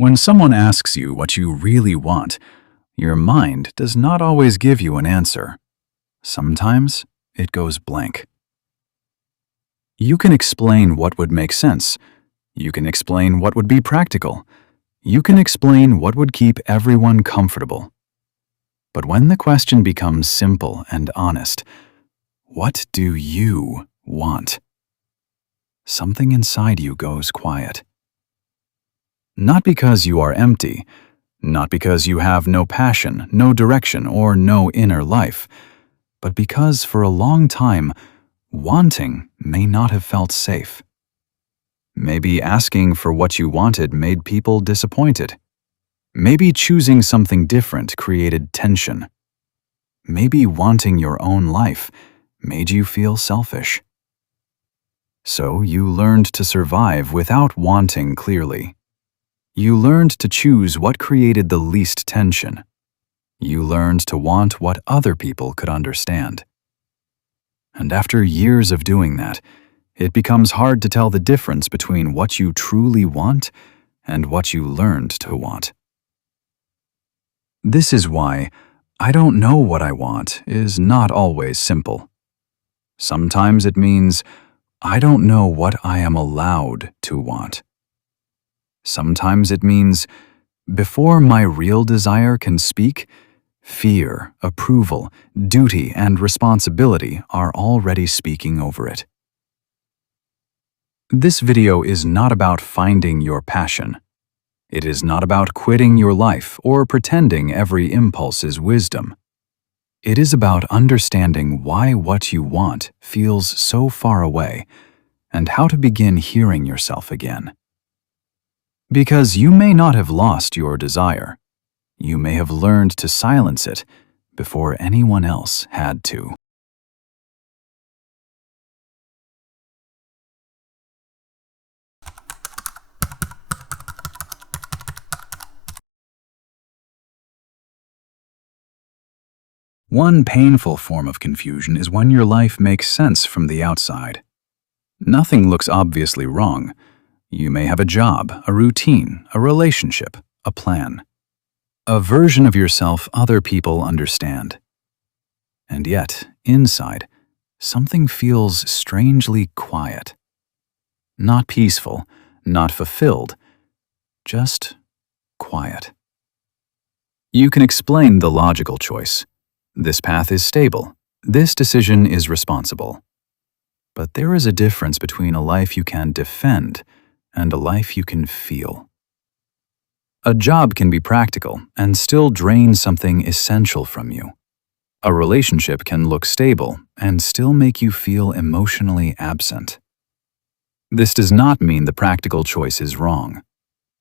When someone asks you what you really want, your mind does not always give you an answer. Sometimes it goes blank. You can explain what would make sense. You can explain what would be practical. You can explain what would keep everyone comfortable. But when the question becomes simple and honest, what do you want? Something inside you goes quiet. Not because you are empty, not because you have no passion, no direction, or no inner life, but because for a long time, wanting may not have felt safe. Maybe asking for what you wanted made people disappointed. Maybe choosing something different created tension. Maybe wanting your own life made you feel selfish. So you learned to survive without wanting clearly. You learned to choose what created the least tension. You learned to want what other people could understand. And after years of doing that, it becomes hard to tell the difference between what you truly want and what you learned to want. This is why "I don't know what I want" is not always simple. Sometimes it means "I don't know what I am allowed to want." Sometimes it means before my real desire can speak, fear, approval, duty, and responsibility are already speaking over it. This video is not about finding your passion. It is not about quitting your life or pretending every impulse is wisdom. It is about understanding why what you want feels so far away and how to begin hearing yourself again. Because you may not have lost your desire. You may have learned to silence it before anyone else had to. One painful form of confusion is when your life makes sense from the outside. Nothing looks obviously wrong. You may have a job, a routine, a relationship, a plan. A version of yourself other people understand. And yet, inside, something feels strangely quiet. Not peaceful, not fulfilled, just quiet. You can explain the logical choice. This path is stable. This decision is responsible. But there is a difference between a life you can defend and a life you can feel. A job can be practical and still drain something essential from you. A relationship can look stable and still make you feel emotionally absent. This does not mean the practical choice is wrong.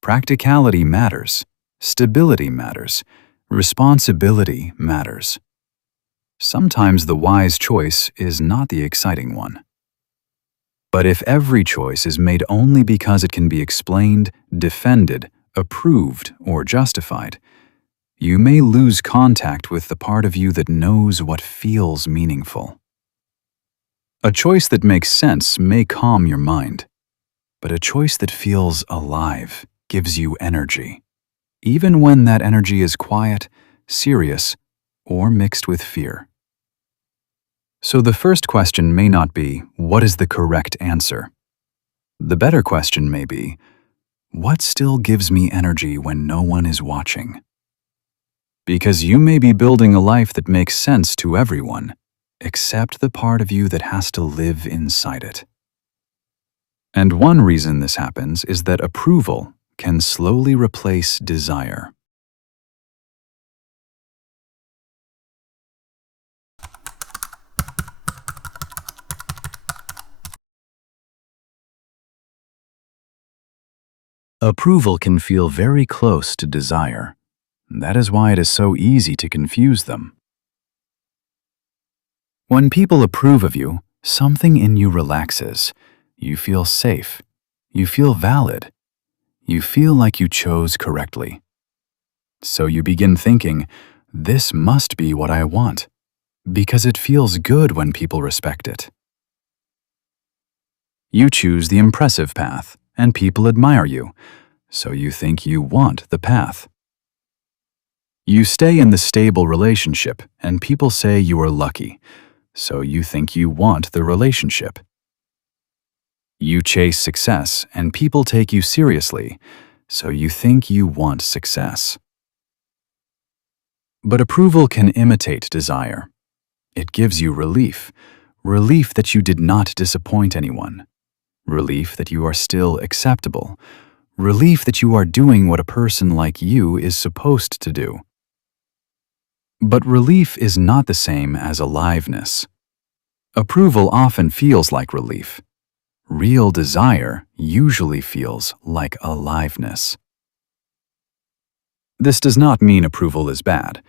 Practicality matters. Stability matters. Responsibility matters. Sometimes the wise choice is not the exciting one. But if every choice is made only because it can be explained, defended, approved, or justified, you may lose contact with the part of you that knows what feels meaningful. A choice that makes sense may calm your mind, but a choice that feels alive gives you energy, even when that energy is quiet, serious, or mixed with fear. So the first question may not be, what is the correct answer? The better question may be, what still gives me energy when no one is watching? Because you may be building a life that makes sense to everyone, except the part of you that has to live inside it. And one reason this happens is that approval can slowly replace desire. Approval can feel very close to desire. That is why it is so easy to confuse them. When people approve of you, something in you relaxes. You feel safe. You feel valid. You feel like you chose correctly. So you begin thinking, this must be what I want, because it feels good when people respect it. You choose the impressive path, and people admire you. so you think you want the path. You stay in the stable relationship, and people say you are lucky, so you think you want the relationship. You chase success, and people take you seriously, so you think you want success. But approval can imitate desire. It gives you relief, relief that you did not disappoint anyone, relief that you are still acceptable, relief that you are doing what a person like you is supposed to do. But relief is not the same as aliveness. Approval often feels like relief. Real desire usually feels like aliveness. This does not mean approval is bad.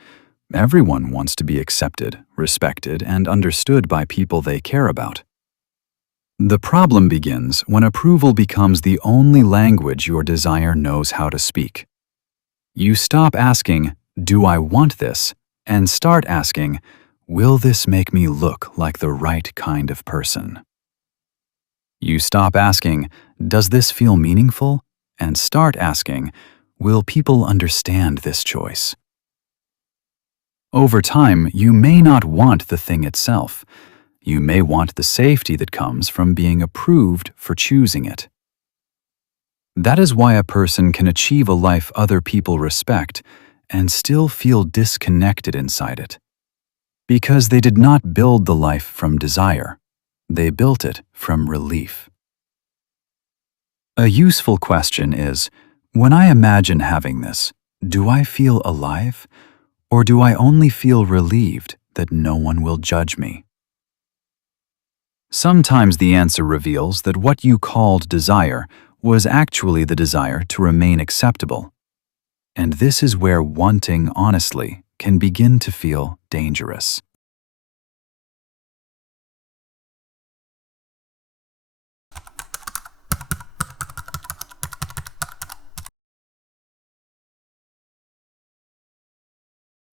Everyone wants to be accepted, respected, and understood by people they care about. The problem begins when approval becomes the only language your desire knows how to speak. You stop asking, "Do I want this?" and start asking, "Will this make me look like the right kind of person?" You stop asking, "Does this feel meaningful?" and start asking, "Will people understand this choice?" Over time, you may not want the thing itself. You may want the safety that comes from being approved for choosing it. That is why a person can achieve a life other people respect and still feel disconnected inside it. Because they did not build the life from desire. They built it from relief. A useful question is, when I imagine having this, do I feel alive? Or do I only feel relieved that no one will judge me? Sometimes the answer reveals that what you called desire was actually the desire to remain acceptable. And this is where wanting honestly can begin to feel dangerous.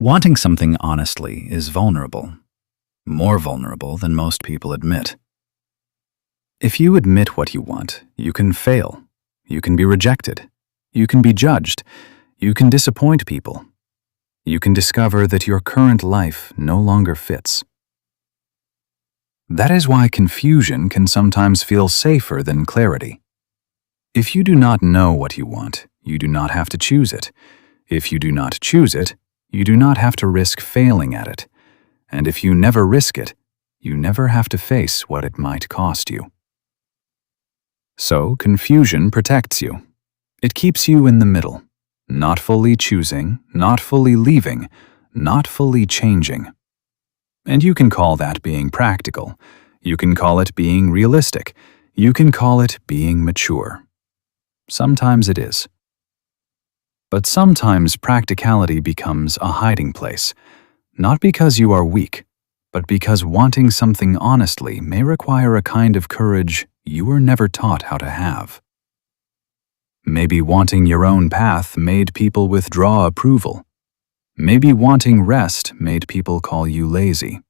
Wanting something honestly is vulnerable, more vulnerable than most people admit. If you admit what you want, you can fail, you can be rejected, you can be judged, you can disappoint people. You can discover that your current life no longer fits. That is why confusion can sometimes feel safer than clarity. If you do not know what you want, you do not have to choose it. If you do not choose it, you do not have to risk failing at it. And if you never risk it, you never have to face what it might cost you. So, confusion protects you. It keeps you in the middle, not fully choosing, not fully leaving, not fully changing. And you can call that being practical. You can call it being realistic. You can call it being mature. Sometimes it is. But sometimes practicality becomes a hiding place, not because you are weak, but because wanting something honestly may require a kind of courage you were never taught how to have. Maybe wanting your own path made people withdraw approval. Maybe wanting rest made people call you lazy.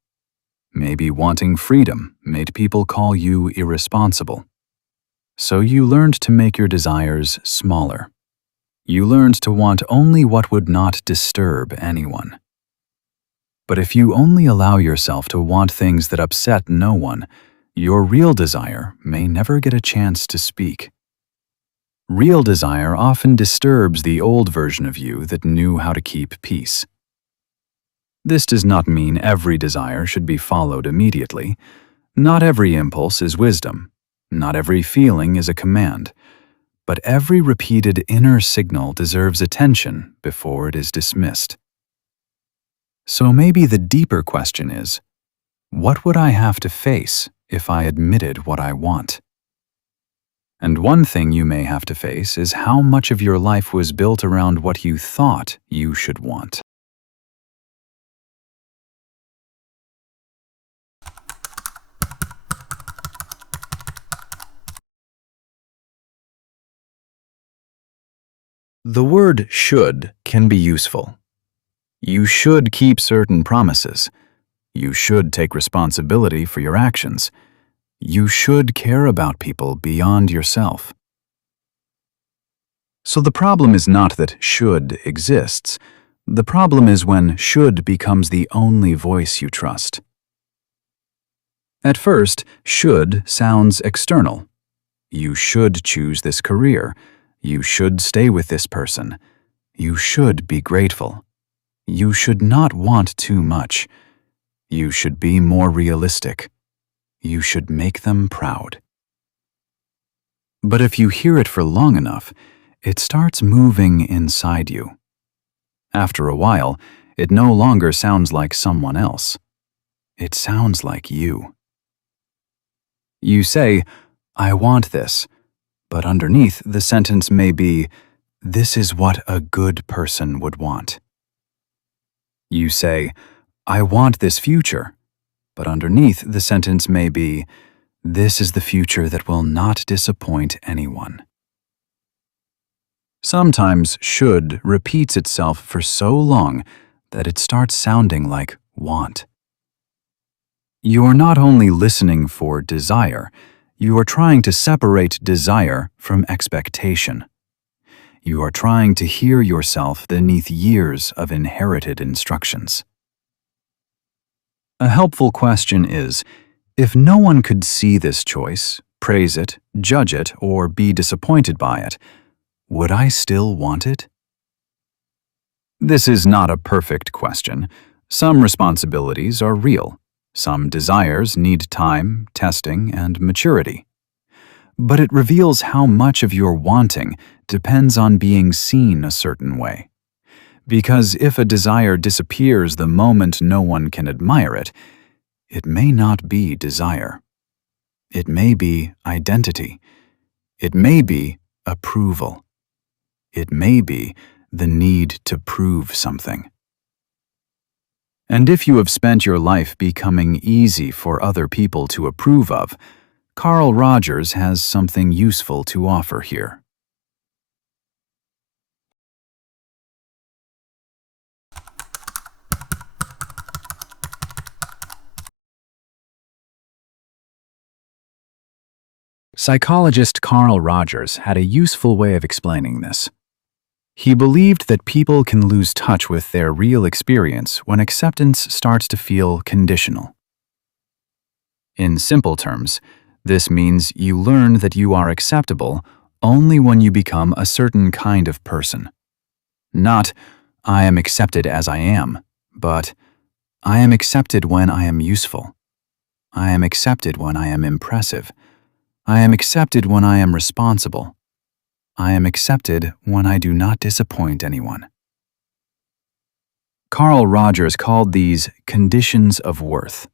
Maybe wanting freedom made people call you irresponsible. So you learned to make your desires smaller. You learned to want only what would not disturb anyone. But if you only allow yourself to want things that upset no one, your real desire may never get a chance to speak. Real desire often disturbs the old version of you that knew how to keep peace. This does not mean every desire should be followed immediately. Not every impulse is wisdom. Not every feeling is a command. But every repeated inner signal deserves attention before it is dismissed. So maybe the deeper question is, what would I have to face if I admitted what I want? And one thing you may have to face is how much of your life was built around what you thought you should want. The word should can be useful. You should keep certain promises. You should take responsibility for your actions. You should care about people beyond yourself. So the problem is not that should exists. The problem is when should becomes the only voice you trust. At first, should sounds external. You should choose this career. You should stay with this person. You should be grateful. You should not want too much. You should be more realistic. You should make them proud. But if you hear it for long enough, it starts moving inside you. After a while, it no longer sounds like someone else. It sounds like you. You say, "I want this," but underneath the sentence may be, "This is what a good person would want." You say, "I want this future," but underneath the sentence may be, "This is the future that will not disappoint anyone." Sometimes should repeats itself for so long that it starts sounding like want. You are not only listening for desire, you are trying to separate desire from expectation. You are trying to hear yourself beneath years of inherited instructions. A helpful question is, if no one could see this choice, praise it, judge it, or be disappointed by it, would I still want it? This is not a perfect question. Some responsibilities are real. Some desires need time, testing, and maturity. But it reveals how much of your wanting depends on being seen a certain way. Because if a desire disappears the moment no one can admire it, it may not be desire. It may be identity. It may be approval. It may be the need to prove something. And if you have spent your life becoming easy for other people to approve of, Carl Rogers has something useful to offer here. Psychologist Carl Rogers had a useful way of explaining this. He believed that people can lose touch with their real experience when acceptance starts to feel conditional. In simple terms, this means you learn that you are acceptable only when you become a certain kind of person. Not, "I am accepted as I am," but, "I am accepted when I am useful. I am accepted when I am impressive. I am accepted when I am responsible. I am accepted when I do not disappoint anyone." Carl Rogers called these conditions of worth.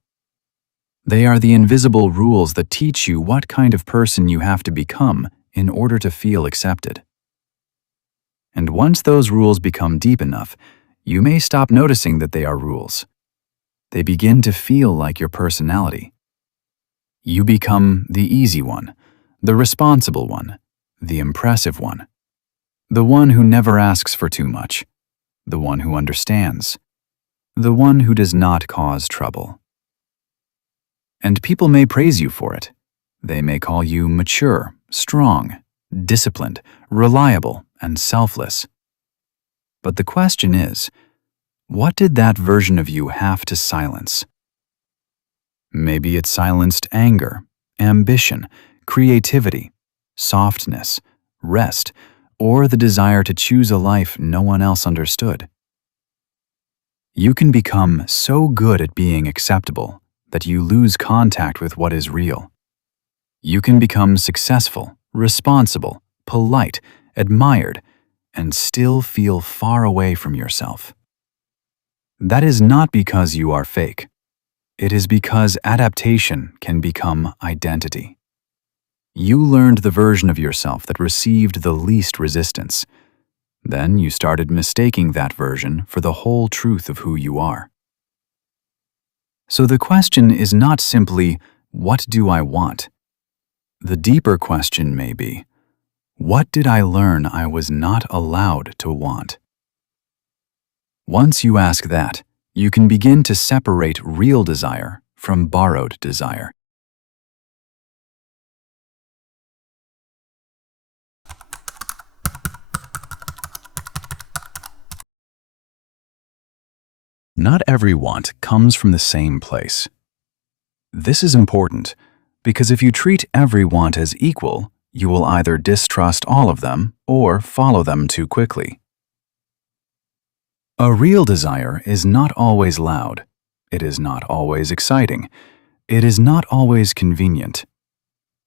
They are the invisible rules that teach you what kind of person you have to become in order to feel accepted. And once those rules become deep enough, you may stop noticing that they are rules. They begin to feel like your personality. You become the easy one, the responsible one, the impressive one, the one who never asks for too much, the one who understands, the one who does not cause trouble. And people may praise you for it. They may call you mature, strong, disciplined, reliable, and selfless. But the question is, what did that version of you have to silence? Maybe it silenced anger, ambition, creativity, softness, rest, or the desire to choose a life no one else understood. You can become so good at being acceptable that you lose contact with what is real. You can become successful, responsible, polite, admired, and still feel far away from yourself. That is not because you are fake. It is because adaptation can become identity. You learned the version of yourself that received the least resistance. Then you started mistaking that version for the whole truth of who you are. So the question is not simply, what do I want? The deeper question may be, what did I learn I was not allowed to want? Once you ask that, you can begin to separate real desire from borrowed desire. Not every want comes from the same place. This is important because if you treat every want as equal, you will either distrust all of them or follow them too quickly. A real desire is not always loud. It is not always exciting. It is not always convenient.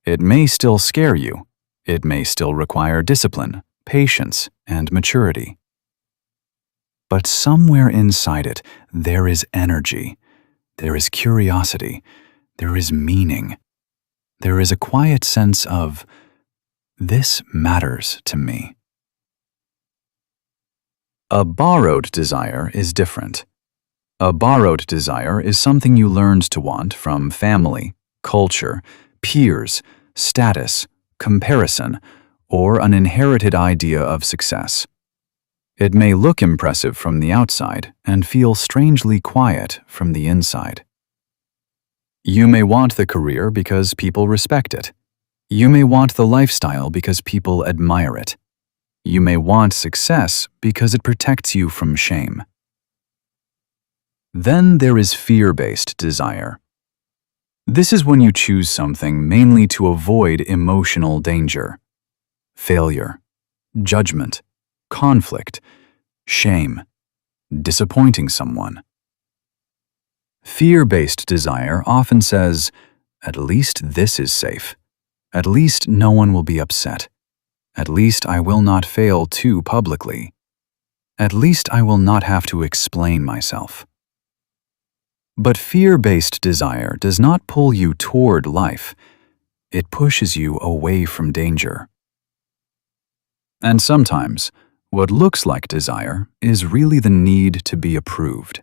It may still scare you. It may still require discipline, patience, and maturity. But somewhere inside it, there is energy. There is curiosity. There is meaning. There is a quiet sense of, this matters to me. A borrowed desire is different. A borrowed desire is something you learned to want from family, culture, peers, status, comparison, or an inherited idea of success. It may look impressive from the outside and feel strangely quiet from the inside. You may want the career because people respect it. You may want the lifestyle because people admire it. You may want success because it protects you from shame. Then there is fear-based desire. This is when you choose something mainly to avoid emotional danger, failure, judgment, conflict, shame, disappointing someone. Fear-based desire often says, at least this is safe. At least no one will be upset. At least I will not fail too publicly. At least I will not have to explain myself. But fear-based desire does not pull you toward life. It pushes you away from danger. And sometimes, what looks like desire is really the need to be approved.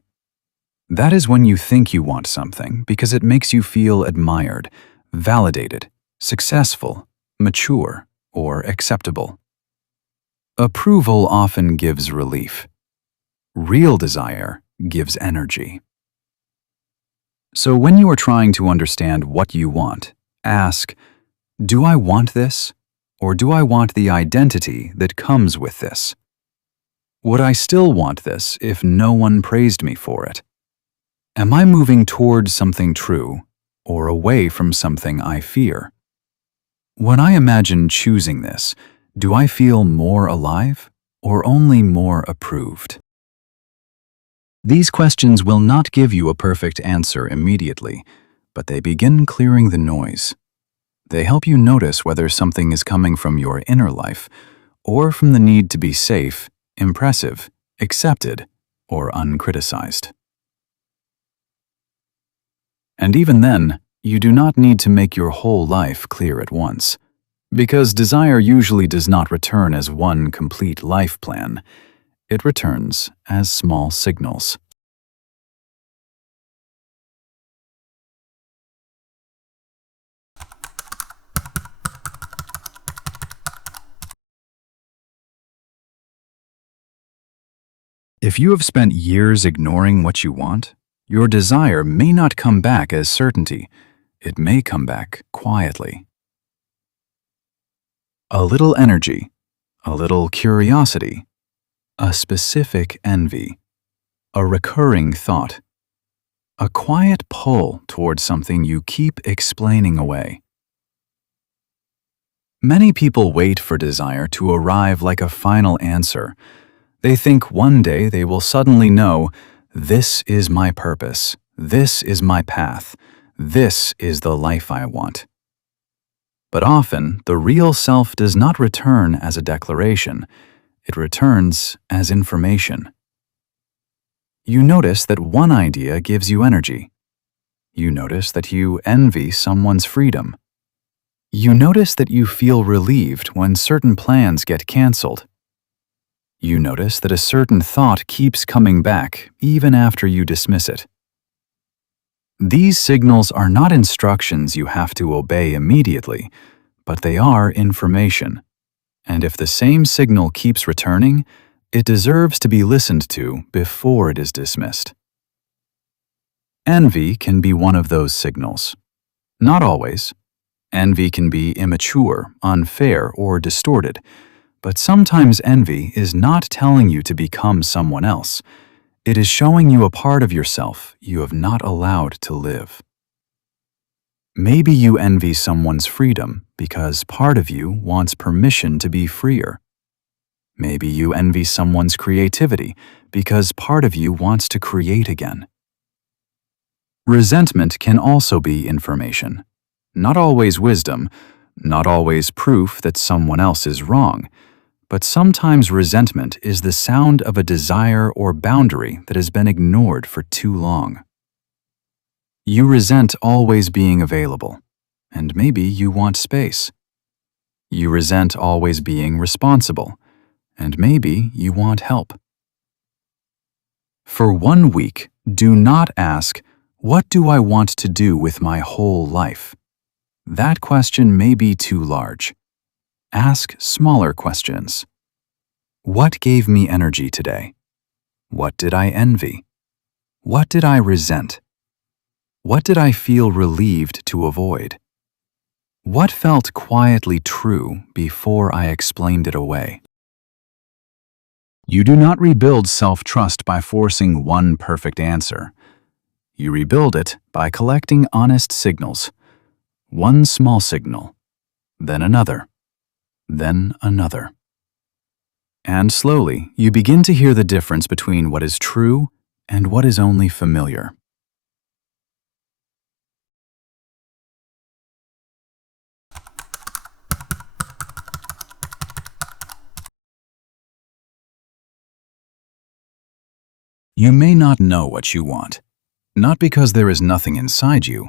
That is when you think you want something because it makes you feel admired, validated, successful, mature, or acceptable. Approval often gives relief. Real desire gives energy. So when you are trying to understand what you want, ask, do I want this? Or do I want the identity that comes with this? Would I still want this if no one praised me for it? Am I moving toward something true or away from something I fear? When I imagine choosing this, do I feel more alive or only more approved? These questions will not give you a perfect answer immediately, but they begin clearing the noise. They help you notice whether something is coming from your inner life or from the need to be safe, impressive, accepted, or uncriticized. And even then, you do not need to make your whole life clear at once, because desire usually does not return as one complete life plan. It returns as small signals. If you have spent years ignoring what you want, your desire may not come back as certainty. It may come back quietly. A little energy, a little curiosity, a specific envy, a recurring thought, a quiet pull towards something you keep explaining away. Many people wait for desire to arrive like a final answer. They think one day they will suddenly know, this is my purpose, this is my path, this is the life I want. But often, the real self does not return as a declaration. It returns as information. You notice that one idea gives you energy. You notice that you envy someone's freedom. You notice that you feel relieved when certain plans get canceled. You notice that a certain thought keeps coming back even after you dismiss it. These signals are not instructions you have to obey immediately, but they are information. And if the same signal keeps returning, it deserves to be listened to before it is dismissed. Envy can be one of those signals. Not always. Envy can be immature, unfair, or distorted. But sometimes envy is not telling you to become someone else. It is showing you a part of yourself you have not allowed to live. Maybe you envy someone's freedom because part of you wants permission to be freer. Maybe you envy someone's creativity because part of you wants to create again. Resentment can also be information. Not always wisdom, not always proof that someone else is wrong, but sometimes resentment is the sound of a desire or boundary that has been ignored for too long. You resent always being available, and maybe you want space. You resent always being responsible, and maybe you want help. For 1 week, do not ask, "What do I want to do with my whole life?" That question may be too large. Ask smaller questions. What gave me energy today? What did I envy? What did I resent? What did I feel relieved to avoid? What felt quietly true before I explained it away? You do not rebuild self-trust by forcing one perfect answer. You rebuild it by collecting honest signals. One small signal, then another, then another. And slowly, you begin to hear the difference between what is true and what is only familiar. You may not know what you want, not because there is nothing inside you,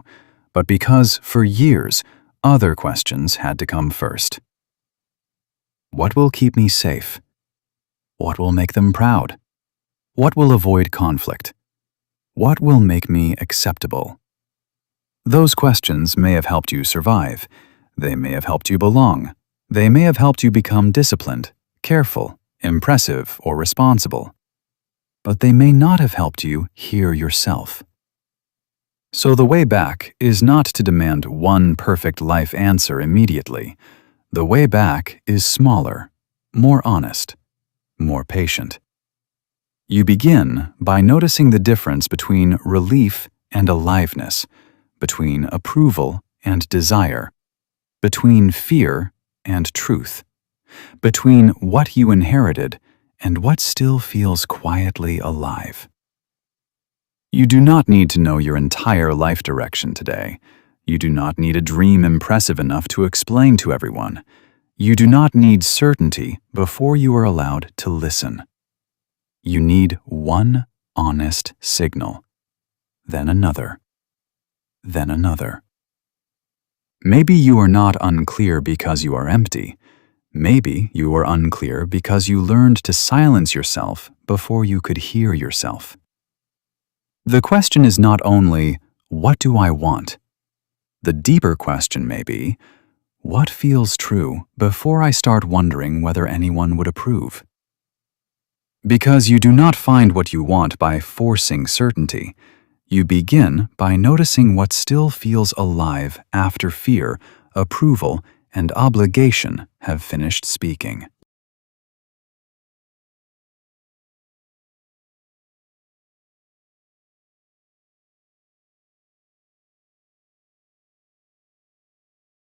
but because, for years, other questions had to come first. What will keep me safe? What will make them proud? What will avoid conflict? What will make me acceptable? Those questions may have helped you survive. They may have helped you belong. They may have helped you become disciplined, careful, impressive, or responsible. But they may not have helped you hear yourself. So the way back is not to demand one perfect life answer immediately. The way back is smaller, more honest, more patient. You begin by noticing the difference between relief and aliveness, between approval and desire, between fear and truth, between what you inherited and what still feels quietly alive. You do not need to know your entire life direction today. You do not need a dream impressive enough to explain to everyone. You do not need certainty before you are allowed to listen. You need one honest signal, then another, then another. Maybe you are not unclear because you are empty. Maybe you are unclear because you learned to silence yourself before you could hear yourself. The question is not only, what do I want? The deeper question may be, what feels true before I start wondering whether anyone would approve? Because you do not find what you want by forcing certainty. You begin by noticing what still feels alive after fear, approval, and obligation have finished speaking.